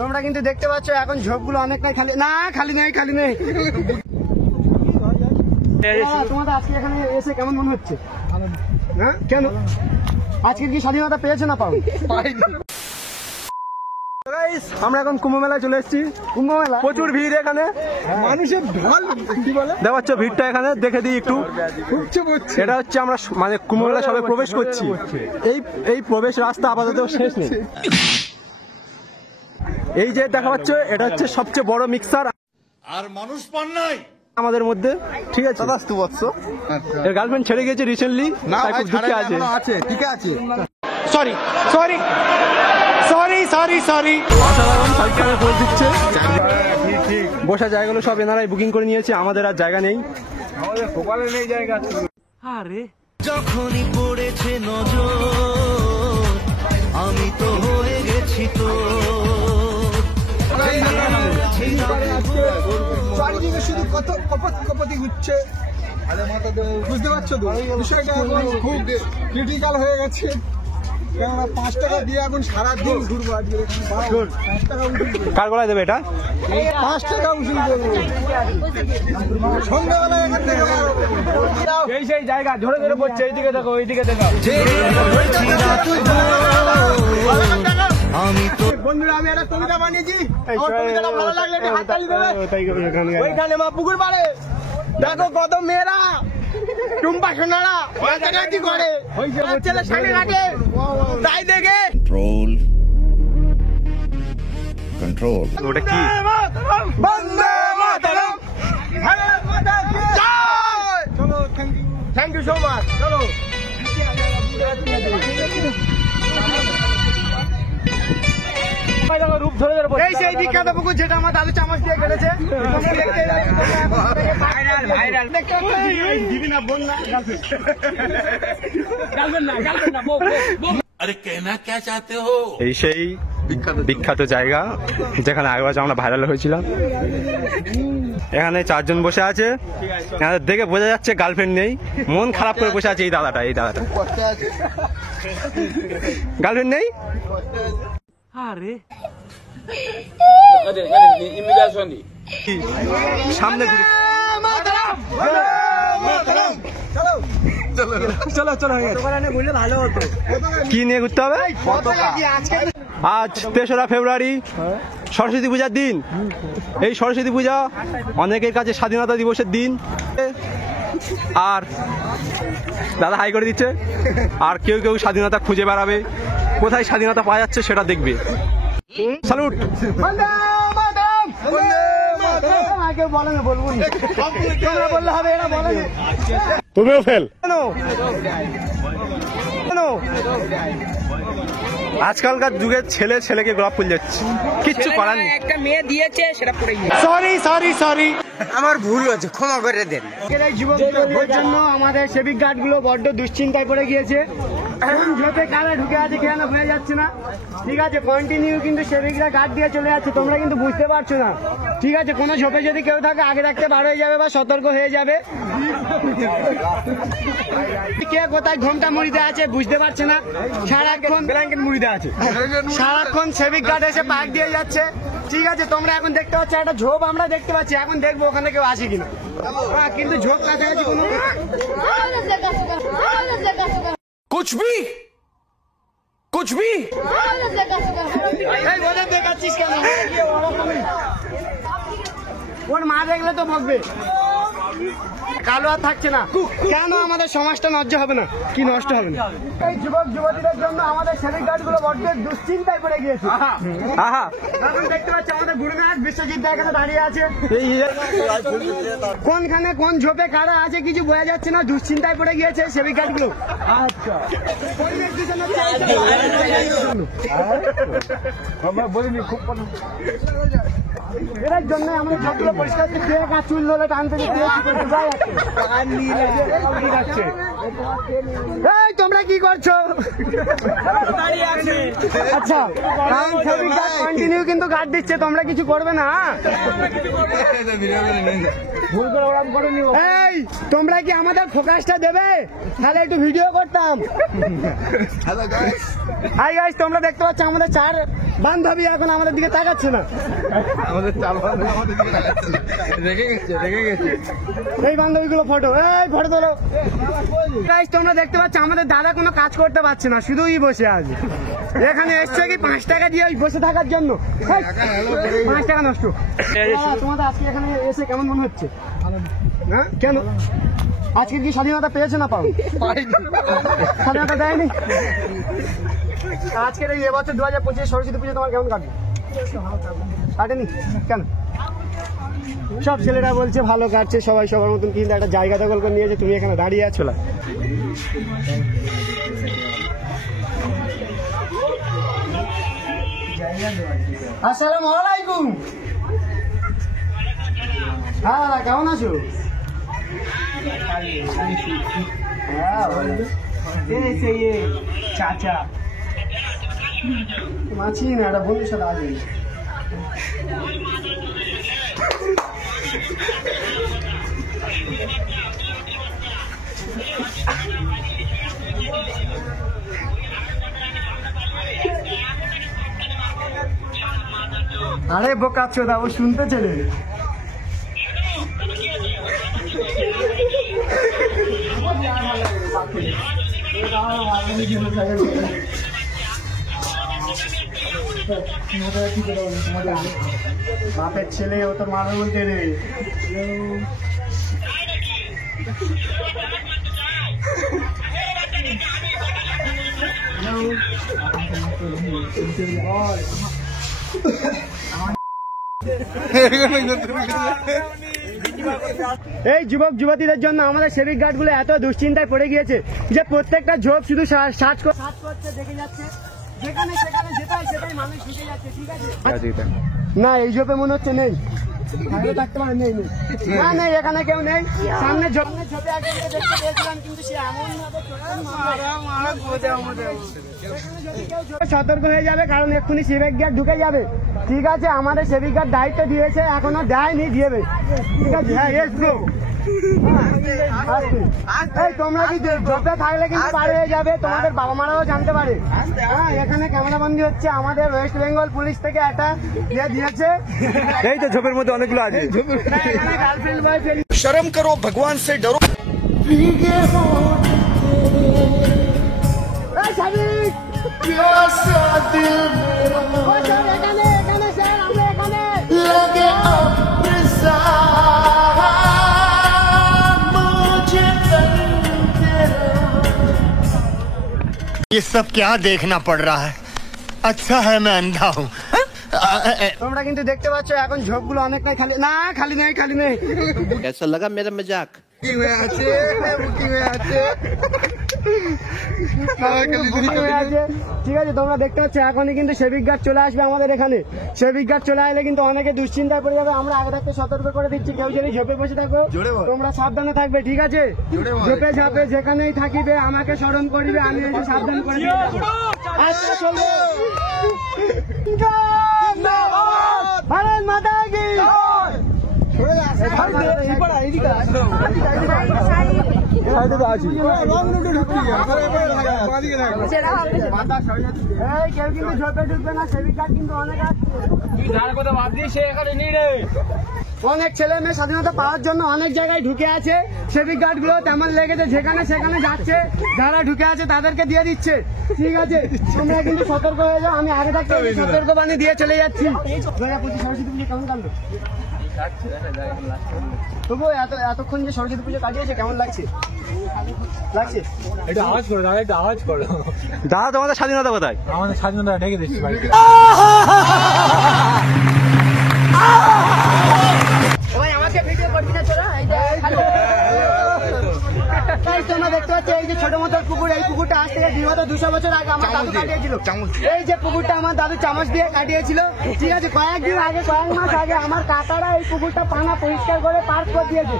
তোমরা কিন্তু দেখতে পাচ্ছ এখন ঝোপগুলো অনেকটাই খালি না, খালি নেই। তোমাদের আজকে এখানে এসে কেমন মনে হচ্ছে? হ্যাঁ, কেন আজকে কি স্বাধীনতা পেয়েছে না পাইনি? আমরা এখন কুম্ভ মেলায় চলে এসেছি। কুম্ভ মেলা প্রচুর ভিড়, এখানে মানুষের ঢল। কি বলে দেখাচ্ছ ভিড়টা? এখানে দেখে দিই একটু। এটা হচ্ছে আমরা মানে কুম্ভ মেলায় সবাই প্রবেশ করছি। এই প্রবেশ রাস্তা আপাতত শেষ নেই। এই যে দেখা পাচ্ছ, এটা হচ্ছে সবচেয়ে বড় মিক্সার আর মানুষ পান নাই আমাদের মধ্যে। ঠিক আছে, এর গার্লফ্রেন্ড ছেড়ে গেছে রিসেন্টলি, তাই খুব দুঃখে আছে। ঠিক আছে, সরি অসাধারণ সাইকেলে করে দিচ্ছে। বসা জায়গাগুলো সব এনারাই বুকিং করে নিয়েছে, আমাদের আর জায়গা নেই। আরে যখনই পড়েছে নজর আমি তো হয়ে গেছি তো। চারিদিকে শুধু কত কপতি ঘুরছে, বুঝতে পারছো তো? বিষয়টা এখন খুব ক্রিটিক্যাল হয়ে গেছে। 5 টাকা দিয়ে এখন সারাদিন ঘুরবো। আজকে 5 টাকা কার গলায় দেবে এটা? 5 টাকা উসুল দেবো সন্ধ্যাবেলায় এখান থেকে। সেই জায়গা ধরে পড়ছে। এইদিকে দেখো, ওইদিকে দেখো। বন্ধুরা, আমি একটা কবিতা বানিয়েছি। কবিতাটা ভালো লাগলে হাততালি দেবে। ওইখানে মা পুকুর পাড়ে দেখো কত মেয়েরা টুম্পা সোনারা নাচানাচি করে, ছেলে সামনে রাখে, তাই দেখে কন্ট্রোল। ওটা কি? বন্দে মাতরম, ভারত মাতা কি জয়। চলো, থ্যাংক ইউ সো মাচ। চলো, রূপ ধরে এই সেই বিখ্যাত পুকুর যেটা আমার দাদু চামচ দিয়ে কেটেছে। আরে কেনা কে চাতে হো? এই সেই বিখ্যাত জায়গা যেখানে আগের আমরা ভাইরাল হয়েছিলাম। এখানে 4 জন বসে আছে। দেখে বোঝা যাচ্ছে গার্লফ্রেন্ড নেই, মন খারাপ করে বসে আছে এই দাদাটা। গার্লফ্রেন্ড নেই। আরে সামনে কি নিয়ে ঘুরতে হবে? আজ 3রা ফেব্রুয়ারি সরস্বতী পূজার দিন। এই সরস্বতী পূজা অনেকের কাছে স্বাধীনতা দিবসের দিন। আর দাদা হাই করে দিচ্ছে। আর কেউ স্বাধীনতা খুঁজে বেড়াবে, কোথায় স্বাধীনতা পাওয়া যাচ্ছে সেটা দেখবে। স্যালুট। তুমিও ফেল। আজকালকার যুগের ছেলেকে গোলাপ ফুল যাচ্ছে, কিচ্ছু করার নেই। একটা মেয়ে দিয়েছে সেটা পড়ে গিয়েছে। সরি, আমার ভুল হয়েছে, ক্ষমা করে দেন। যুবকদের জন্য আমাদের সেভিক গার্ড গুলো বড্ড দুশ্চিন্তায় পড়ে গিয়েছে। ঝোপে কারা ঢুকে আছে কেন বোঝা যাচ্ছে না। ঠিক আছে, কন্টিনিউ কিন্তু সেভিকরা গার্ড দিয়ে চলে যাচ্ছে, তোমরা কিন্তু বুঝতে পারছো না। ঠিক আছে, কোনো ঝোপে যদি কেউ থাকে আগে থাকতে বার হয়ে যাবে বা সতর্ক হয়ে যাবে। কে কোথায় ঘোমটা মুড়িতে আছে বুঝতে পারছে না, সারাক্ষণ ব্ল্যাঙ্কেট মুড়িতে আছে, সারাক্ষণ সেভিক গার্ড এসে পাক দিয়ে যাচ্ছে। ঠিক আছে, তোমরা এখন দেখতে পাচ্ছ একটা ঝোপ আমরা দেখতে পাচ্ছি, এখন দেখবো ওখানে কেউ আসে কিনা। কিন্তু ঝোপ কাছাকাছি কোনো कुछ भी দেখাচ্ছিস কেন? ওর মা দেখলে তো বকবে। কালো আর থাকছে না কেন? আমাদের সমাজটা নষ্ট হবে না কি? নষ্ট হবে না। এই যুবক যুবতীদের জন্য আমাদের সেভিক গার্ড গুলো বড্ড দুশ্চিন্তায় পড়ে গিয়েছে। এখন দেখতে পাচ্ছি আমাদের গুরুনাথ বিশ্বজিৎ এখানে দাঁড়িয়ে আছে। কোনখানে কোন ঝোপে কারা আছে কিছু বোঝা যাচ্ছে না, দুশ্চিন্তায় পড়ে গিয়েছে সেভিক গার্ড গুলো। আচ্ছা, বলিনি খুব এর জন্য আমাদের সবগুলো পরিষ্কার চুল ধরে টানতে যাচ্ছে। এই তোমরা কি করছো? আচ্ছা কন্টিনিউ কিন্তু গার্ড দিচ্ছে, তোমরা কিছু করবে না? এই তোমরা কি আমাদের ফোকাসটা দেবে? তাহলে একটু ভিডিও করতাম। হাই গাইস, তোমরা দেখতে পাচ্ছ আমাদের চার বান্ধবী এখন আমাদের দিকে তাকাচ্ছে না। এই বান্ধবীগুলো ফটো, এই ফটো তোলো। গাইস তোমরা দেখতে পাচ্ছ আমাদের দাদা কোনো কাজ করতে পারছে না, শুধুই বসে আছে। এখানে এসছে কি 5 টাকা দিয়ে ওই বসে থাকার জন্য? 5 টাকা নষ্ট। তোমাদের আজকে এখানে এসে কেমন মনে হচ্ছে? হ্যাঁ কেন? আজকে কি স্বাধীনতা পেয়েছে না পাও? স্বাধীনতা দেয়নি। আজকের এই এবছর 2025 সরস্বতী পুজো তোমার কেমন কাটবে? কাটেনি কেন? সব ছেলেরা বলছে ভালো কাটছে, সবাই সবার মতন, কিন্তু একটা জায়গা দখল করে নিয়েছে, তুমি এখানে দাঁড়িয়ে আছো না। আসসালামু আলাইকুম। হ্যাঁ দাদা কেমন আছো? চাচা মাছি না, একটা বন্ধুর সাথে আসবে। আরে বোকাচ্ছো দা, ও শুনতে চলে। বাপের ছেলে, ও তো মারবে বলতে রে। এই যুবক যুবতীদের জন্য আমাদের সেভিক গার্ড গুলো এত দুশ্চিন্তায় পড়ে গিয়েছে যে প্রত্যেকটা ঝোপ শুধু সার্চ করছে, দেখে যাচ্ছে, যেখানে সেখানে সেটাই মানুষ ঢুকে যাচ্ছে। ঠিক আছে না, এই ঝোপে মনে হচ্ছে নেই, থাকতে পারে নেই, না নেই, এখানে কেউ নেই। সামনে ঝোপে একজনকে দেখতে পেয়েছিলাম, কিন্তু সে এমন সতর্ক হয়ে যাবে, কারণ এক্ষুনি সেভিক গার্ড ঢুকে যাবে। ঠিক আছে, আমাদের সেভিক গার্ড দায়িত্ব দিয়েছে, এখনো দেয়নি, দিয়েবে। ঠিক আছে, হ্যাঁ এস ব্রো। এই তোমরা কি ঝোপে থাকলে কিন্তু পার হয়ে যাবে, তোমাদের বাবা মারাও জানতে পারে। হ্যাঁ এখানে ক্যামেরা বন্দী হচ্ছে, আমাদের ওয়েস্ট বেঙ্গল পুলিশ থেকে একটা ইয়ে দিয়েছে। এই তো ঝোপের মধ্যে অনেকগুলো আছে। গার্লফ্রেন্ড বয়ফ্রেন্ড शर्म करो भगवान से डरो। ये सब क्या देखना पड़ रहा है? अच्छा है मैं अंधा हूँ। তোমরা কিন্তু দেখতে পাচ্ছ এখন ঝোপগুলো অনেকটাই খালি, না খালি নেই, খালি নেই। कैसा लगा मेरा मजाक? ঠিক আছে, তোমরা দেখতে পাচ্ছ এখনই কিন্তু সেভিক গার্ড চলে আসবে আমাদের এখানে। সেভিক গার্ড চলে আসলে কিন্তু অনেকে দুশ্চিন্তায় পড়ে যাবে। আমরা আগে থাকতে সতর্ক করে দিচ্ছি, কেউ যদি ঝোপে বসে থাকো তোমরা সাবধানে থাকবে। ঠিক আছে, ঝোপে ঝাপে যেখানেই থাকিবে আমাকে স্মরণ করিবে, আমি এসে সাবধান করে দিবো। আচ্ছা চলো, ভারত মাতা কি কেউ কিন্তু ঝোপে ঢুকবে না, সেভিক গার্ড কিন্তু অনেক আছে। অনেক ছেলে মেয়ে স্বাধীনতা পাওয়ার জন্য অনেক জায়গায় ঢুকে আছে, সেভিক গার্ড গুলো তেমন লেগেছে, যেখানে সেখানে যাচ্ছে, যারা ঢুকে আছে তাদেরকে দিয়ে দিচ্ছে। ঠিক আছে, তোমরা কিন্তু সতর্ক হয়ে যাও, আমি আগে থাকতে সতর্ক বাণী দিয়ে চলে যাচ্ছি। সরস্বতী পুজো কেমন কাটলো? তবু এতক্ষণ যে সরস্বতী পুজো কাটিয়েছে কেমন লাগছে? একটু আওয়াজ করো দাদা, একটু আওয়াজ করো। দাদা তোমাদের স্বাধীনতা কোথায়? আমাদের স্বাধীনতা ঢেকে দিচ্ছি বাড়িতে। আমাকে ভিডিও করবি না তোরা? তোমরা দেখতে পাচ্ছ এই যে ছোট মতো পুকুর, এই পুকুরটা আজ থেকে 2 বিগত 200 বছর আগে আমার দাদু কাটিয়েছিল। এই যে পুকুরটা আমার দাদু চামচ দিয়ে কাটিয়েছিল, ঠিক আছে, কয়েক মাস আগে আমার কাকারা এই পুকুরটা পানা পরিষ্কার করে পার্ক করে দিয়েছে।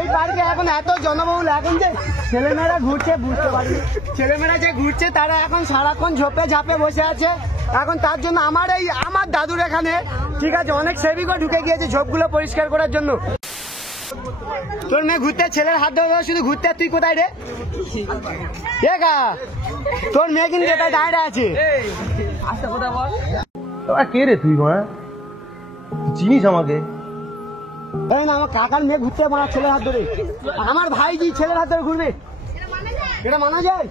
এই পার্কে এখন এত জনবহুল, এখন যে ছেলেমেয়েরা ঘুরছে বুঝতে পারিনি, ছেলেমেয়েরা যে ঘুরছে তারা এখন সারাক্ষণ ঝোপে ঝাপে বসে আছে। এখন তার জন্য আমার দাদুর এখানে, ঠিক আছে, অনেক সেবিকও ঢুকে গিয়েছে ঝোপগুলো পরিষ্কার করার জন্য। তোর মেয়ে ঘুরতে, ছেলের হাত ধরে শুধু ঘুরতে, তুই কোথায় রে? তোর মেয়ে কিন্তু এটা দাঁড়িয়ে আছে। কে রে তুই? চিনিস আমাকে? এই না, আমার কাকার মেয়ে ঘুরতে আমার ছেলের হাত ধরে, আমার ভাইজি ছেলের হাত ধরে ঘুরবে, এটা মানা যায়?